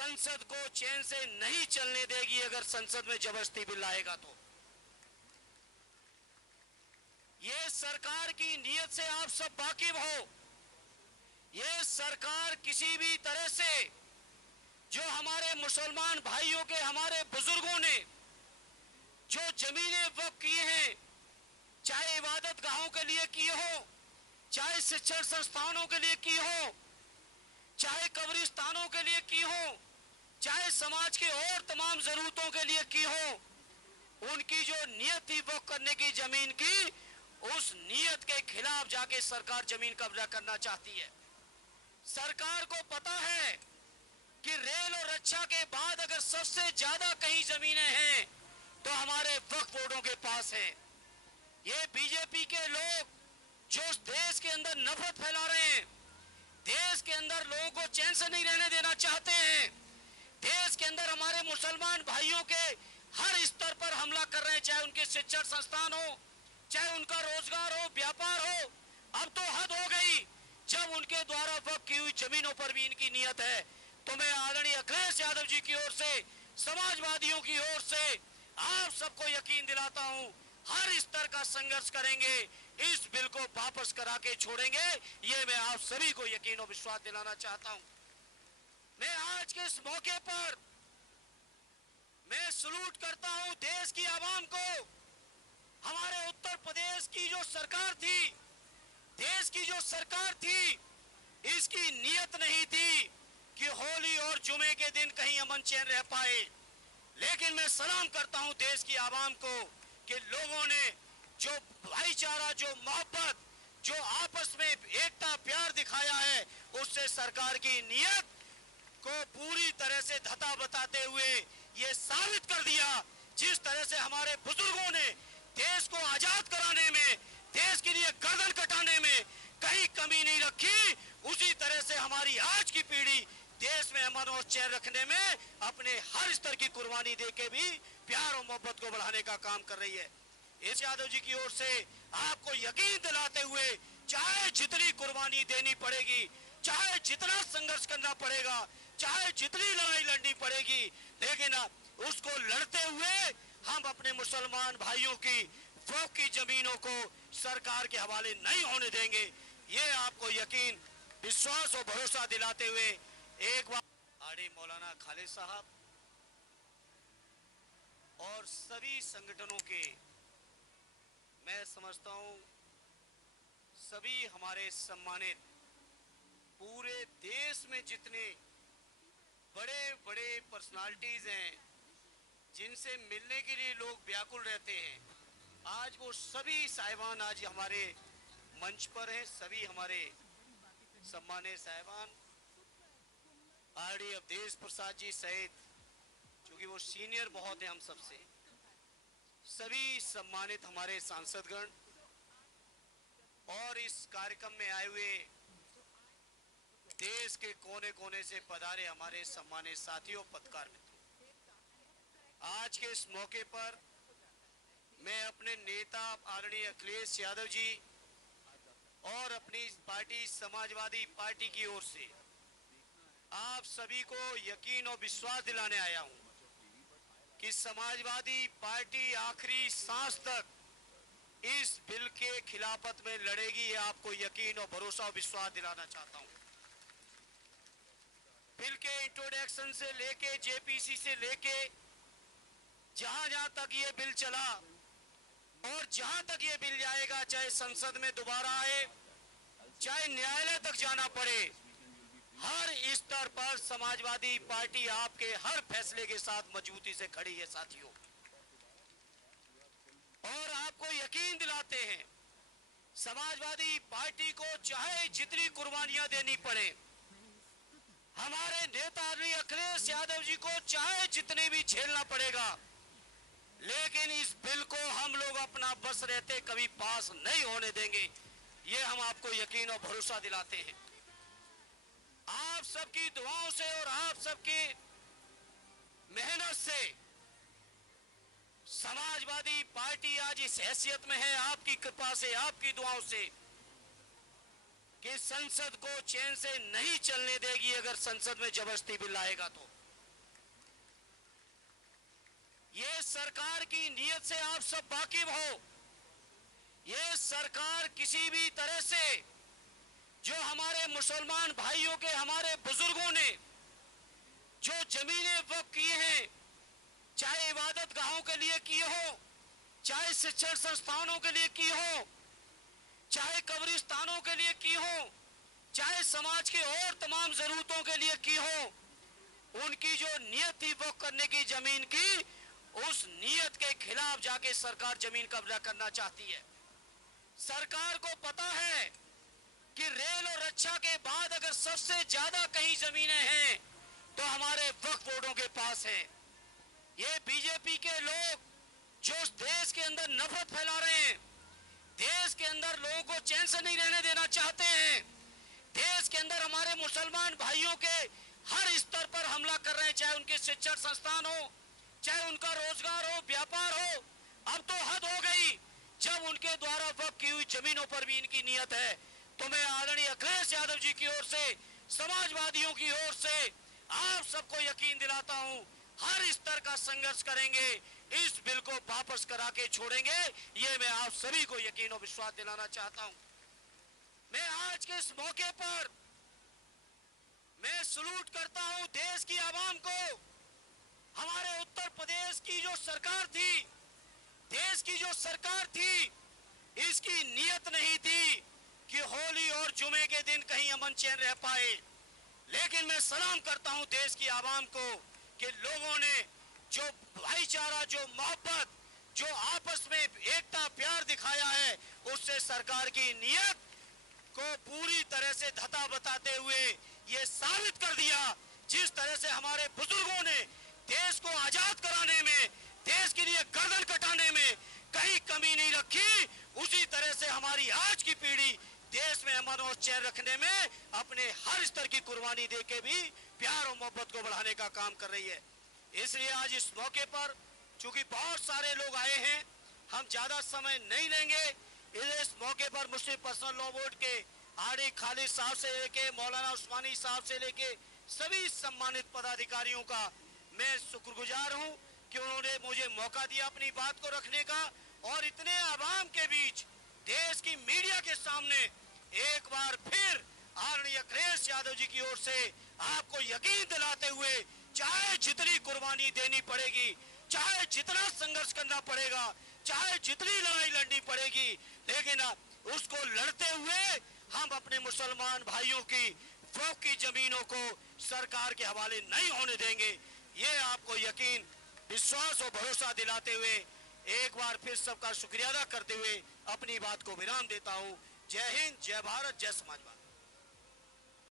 संसद को चैन से नहीं चलने देगी अगर संसद में जबरदस्ती बिल लाएगा तो। ये सरकार की नीयत से आप सब वाकिफ हो। ये सरकार किसी भी तरह से जो हमारे मुसलमान भाइयों के, हमारे बुजुर्गों ने जो जमीनें वक्फ किए हैं, चाहे इबादत गाहों के लिए किए हो, चाहे शिक्षण संस्थानों के लिए की हो, चाहे कब्रिस्तानों के लिए की हो, चाहे समाज के और तमाम जरूरतों के लिए की हो, उनकी जो नीयत थी वक्फ करने की जमीन की, उस नीयत के खिलाफ जाके सरकार जमीन कब्जा करना चाहती है। सरकार को पता है कि रेल और रक्षा के बाद अगर सबसे ज्यादा कहीं जमीनें हैं तो हमारे वक्फ बोर्डों के पास है। ये बीजेपी के लोग जो देश के अंदर नफरत फैला रहे हैं, देश के अंदर लोगों को चैन से नहीं रहने देना चाहते हैं, देश के अंदर हमारे मुसलमान भाइयों के हर स्तर पर हमला कर रहे हैं, चाहे उनके शिक्षण संस्थान हो, चाहे उनका रोजगार हो, व्यापार हो। अब तो हद हो गई जब उनके द्वारा वक्फ की हुई जमीनों पर भी इनकी नीयत है। तो मैं आदरणीय अखिलेश यादव जी की ओर से, समाजवादियों की ओर से आप सबको यकीन दिलाता हूं, हर स्तर का संघर्ष करेंगे, इस बिल को वापस करा के छोड़ेंगे। ये मैं आप सभी को यकीन और विश्वास दिलाना चाहता हूं। मैं आज के इस मौके पर मैं सलूट करता हूं देश की आवाम को। हमारे उत्तर प्रदेश की जो सरकार थी, देश की जो सरकार थी, इसकी नीयत नहीं थी कि होली और जुमे के दिन कहीं अमन चैन रह पाए। लेकिन मैं सलाम करता हूं देश की आवाम को कि लोगों ने जो भाईचारा, जो मोहब्बत, जो आपस में एकता प्यार दिखाया है, उससे सरकार की नीयत को पूरी तरह से धता बताते हुए ये साबित कर दिया। जिस तरह से हमारे बुजुर्गों ने देश को आजाद कराने में, देश के लिए गर्दन कटाने में कहीं कमी नहीं रखी, उसी तरह से हमारी आज की पीढ़ी देश में अमन और चैन रखने में अपने हर स्तर की कुर्बानी देके भी प्यार और मोहब्बत को बढ़ाने का काम कर रही है। इस यादव जी की ओर से आपको यकीन दिलाते हुए, चाहे जितनी कुर्बानी देनी पड़ेगी, चाहे जितना संघर्ष करना पड़ेगा, चाहे जितनी लड़ाई लड़नी पड़ेगी, लेकिन उसको लड़ते हुए हम अपने मुसलमान भाइयों की वक्फ की जमीनों को सरकार के हवाले नहीं होने देंगे। ये आपको यकीन, विश्वास और भरोसा दिलाते हुए एक बार आड़े मौलाना खालिद साहब और सभी संगठनों के, मैं समझता हूं सभी हमारे सम्मानित पूरे देश में जितने बड़े बड़े पर्सनालिटीज हैं जिनसे मिलने के लिए लोग व्याकुल रहते हैं, आज वो सभी साहिबान आज हमारे मंच पर हैं। सभी हमारे सम्मानित साहिबान आरडी अवधेश प्रसाद जी सहित, क्योंकि वो सीनियर बहुत हैं हम सबसे, सभी सम्मानित हमारे सांसदगण और इस कार्यक्रम में आए हुए देश के कोने कोने से पधारे हमारे सम्मानित साथियों, पत्रकार मित्रों, आज के इस मौके पर मैं अपने नेता आदरणीय अखिलेश यादव जी और अपनी पार्टी समाजवादी पार्टी की ओर से आप सभी को यकीन और विश्वास दिलाने आया हूं कि समाजवादी पार्टी आखिरी सांस तक इस बिल के खिलाफत में लड़ेगी। ये आपको यकीन और भरोसा और विश्वास दिलाना चाहता हूं। बिल के इंट्रोडक्शन से लेके, जेपीसी से लेके, जहां जहां तक ये बिल चला और जहां तक ये बिल जाएगा, चाहे संसद में दोबारा आए, चाहे न्यायालय तक जाना पड़े, हर स्तर पर समाजवादी पार्टी आपके हर फैसले के साथ मजबूती से खड़ी है साथियों। और आपको यकीन दिलाते हैं, समाजवादी पार्टी को चाहे जितनी कुर्बानियां देनी पड़े, हमारे नेता अखिलेश यादव जी को चाहे जितने भी झेलना पड़ेगा, लेकिन इस बिल को हम लोग अपना बस रहते कभी पास नहीं होने देंगे। ये हम आपको यकीन और भरोसा दिलाते हैं। आप सबकी दुआओं से और आप सबकी मेहनत से समाजवादी पार्टी आज इस हैसियत में है, आपकी कृपा से, आपकी दुआओं से, कि संसद को चैन से नहीं चलने देगी अगर संसद में जबरदस्ती बिल आएगा तो। ये सरकार की नीयत से आप सब वाकिफ हो। ये सरकार किसी भी तरह से जो हमारे मुसलमान भाइयों के, हमारे बुजुर्गों ने जो जमीनें वक्फ की हैं, चाहे इबादत गाहों के लिए की हो, चाहे शिक्षण संस्थानों के लिए की हो, चाहे कब्रिस्तानों के लिए की हो, चाहे समाज के और तमाम जरूरतों के लिए की हो, उनकी जो नियत थी वक्फ करने की जमीन की, उस नियत के खिलाफ जाके सरकार जमीन कब्जा करना चाहती है। सरकार को पता है कि रेल और रक्षा के बाद अगर सबसे ज्यादा कहीं जमीनें हैं तो हमारे वक्फ बोर्डों के पास है। ये बीजेपी के लोग जो देश के अंदर नफरत फैला रहे हैं, देश के अंदर लोगों को चैन से नहीं रहने देना चाहते हैं, देश के अंदर हमारे मुसलमान भाइयों के हर स्तर पर हमला कर रहे हैं, चाहे उनके शिक्षण संस्थान हो, चाहे उनका रोजगार हो, व्यापार हो। अब तो हद हो गई जब उनके द्वारा वक्फ की हुई जमीनों पर भी इनकी नियत है। तो मैं आदरणीय अखिलेश यादव जी की ओर से, समाजवादियों की ओर से आप सबको यकीन दिलाता हूं, हर स्तर का संघर्ष करेंगे, इस बिल को वापस करा के छोड़ेंगे, ये मैं आप सभी को यकीन और विश्वास दिलाना चाहता हूं। मैं आज के इस मौके पर मैं सलूट करता हूं देश की आवाम को। हमारे उत्तर प्रदेश की जो सरकार थी, देश की जो सरकार थी, इसकी नियत नहीं थी कि होली और जुमे के दिन कहीं अमन चैन रह पाए। लेकिन मैं सलाम करता हूं देश की आवाम को कि लोगों ने जो भाईचारा, जो मोहब्बत, जो आपस में एकता प्यार दिखाया है, उससे सरकार की नियत को पूरी तरह से धता बताते हुए ये साबित कर दिया, जिस तरह से हमारे बुजुर्गों ने देश को आजाद कराने में, देश के लिए गर्दन कटाने में कहीं कमी नहीं रखी, उसी तरह से हमारी आज की पीढ़ी देश में अमन और चैन रखने में अपने हर स्तर की कुर्बानी देके भी प्यार और मोहब्बत को बढ़ाने का काम कर रही है। इसलिए आज इस मौके पर चूंकि बहुत सारे लोग आए हैं, हम ज्यादा समय नहीं लेंगे। इस मौके पर मुस्लिम पर्सनल लॉ बोर्ड के आरिफ खालिद साहब से लेके मौलाना उस्मानी साहब से लेके सभी सम्मानित पदाधिकारियों का मैं शुक्रगुजार हूं कि उन्होंने मुझे मौका दिया अपनी बात को रखने का, और इतने आवाम के बीच देश की मीडिया के सामने एक बार फिर आदरणीय अखिलेश यादव जी की ओर से आपको यकीन दिलाते हुए, चाहे जितनी कुर्बानी देनी पड़ेगी, चाहे जितना संघर्ष करना पड़ेगा, चाहे जितनी लड़ाई लड़नी पड़ेगी, लेकिन उसको लड़ते हुए हम अपने मुसलमान भाइयों की वक्फ की जमीनों को सरकार के हवाले नहीं होने देंगे। ये आपको यकीन, विश्वास और भरोसा दिलाते हुए एक बार फिर सबका शुक्रिया अदा करते हुए अपनी बात को विराम देता हूं। जय हिंद, जय भारत, जय समाजवाद।